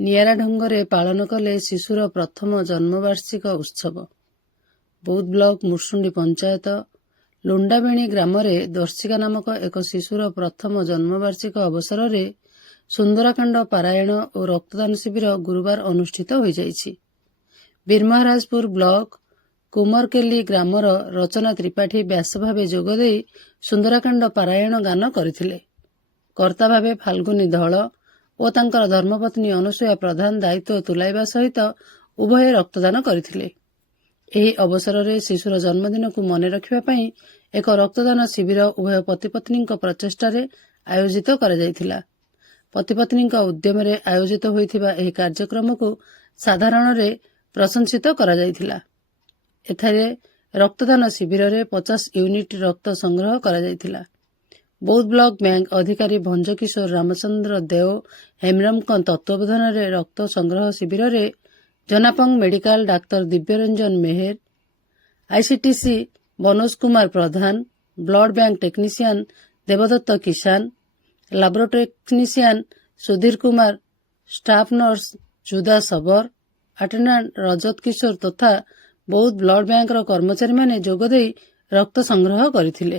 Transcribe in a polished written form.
ନିଆରା ଢଙ୍ଗରେ ପାଳନ କଲେ ଶିଶୁର ପ୍ରଥମ ଜନ୍ମବାର୍ଷିକ ଉତ୍ସବ। ବୌଦ୍ଧ ବ୍ଲକ ମୁର୍ଶୁଣ୍ଡି ପଞ୍ଚାୟତ ଲୁଣ୍ଡାବେଣୀ ଗ୍ରାମରେ ଦର୍ଶିକା ନାମକ ଏକ ଶିଶୁର ପ୍ରଥମ ଜନ୍ମବାର୍ଷିକ ଅବସରରେ ସୁନ୍ଦରାକାଣ୍ଡ ପାରାୟଣ ଓ ରକ୍ତଦାନ ଶିବିର ଗୁରୁବାର ଅନୁଷ୍ଠିତ ହୋଇଯାଇଛି। ବୀରମହାରାଜପୁର ବ୍ଲକ କୁମରକେଲି ଗ୍ରାମର ରଚନା ତ୍ରିପାଠୀ ବ୍ୟାସ ଭାବେ ଯୋଗଦେଇ ସୁନ୍ଦରାକାଣ୍ଡ ପାରାୟଣ ଗାନ କରିଥିଲେ। କର୍ତ୍ତା ଭାବେ ଫାଲ୍ଗୁନୀ ଧଳ ଓ ତାଙ୍କର ଧର୍ମପତ୍ନୀ ଅନସୂୟା ପ୍ରଧାନ ଦାୟିତ୍ୱ ତୁଲାଇବା ସହିତ ଉଭୟ ରକ୍ତଦାନ କରିଥିଲେ। ଏହି ଅବସରରେ ଶିଶୁର ଜନ୍ମଦିନକୁ ମନେ ରଖିବା ପାଇଁ ଏକ ରକ୍ତଦାନ ଶିବିର ଉଭୟ ପତିପତ୍ନୀଙ୍କ ପ୍ରଚେଷ୍ଟାରେ ଆୟୋଜିତ କରାଯାଇଥିଲା। ପତିପତ୍ନୀଙ୍କ ଉଦ୍ୟମରେ ଆୟୋଜିତ ହୋଇଥିବା ଏହି କାର୍ଯ୍ୟକ୍ରମକୁ ସାଧାରଣରେ ପ୍ରଶଂସିତ କରାଯାଇଥିଲା। ଏଠାରେ ରକ୍ତଦାନ ଶିବିରରେ 50 ୟୁନିଟ୍ ରକ୍ତ ସଂଗ୍ରହ କରାଯାଇଥିଲା। ବୌଦ୍ଧ ବ୍ଲକ ବ୍ୟାଙ୍କ ଅଧିକାରୀ ଭଞ୍ଜକିଶୋର ରାମଚନ୍ଦ୍ର ଦେଓ ହେମ୍ରମଙ୍କ ତତ୍ତ୍ୱାବଧାନରେ ରକ୍ତ ସଂଗ୍ରହ ଶିବିରରେ Janapang medical doctor Dibyaranjan Meher, ICTC Banoj Kumar Pradhan, blood bank technician Debadutta Kishan, laboratory technician Sudhir Kumar, staff nurse Juda Sabar, attendant Rajat Kishore ତଥା ବୌଦ୍ଧ ବ୍ଲଡ ବ୍ୟାଙ୍କର କର୍ମଚାରୀମାନେ ଯୋଗଦେଇ ରକ୍ତ ସଂଗ୍ରହ କରିଥିଲେ।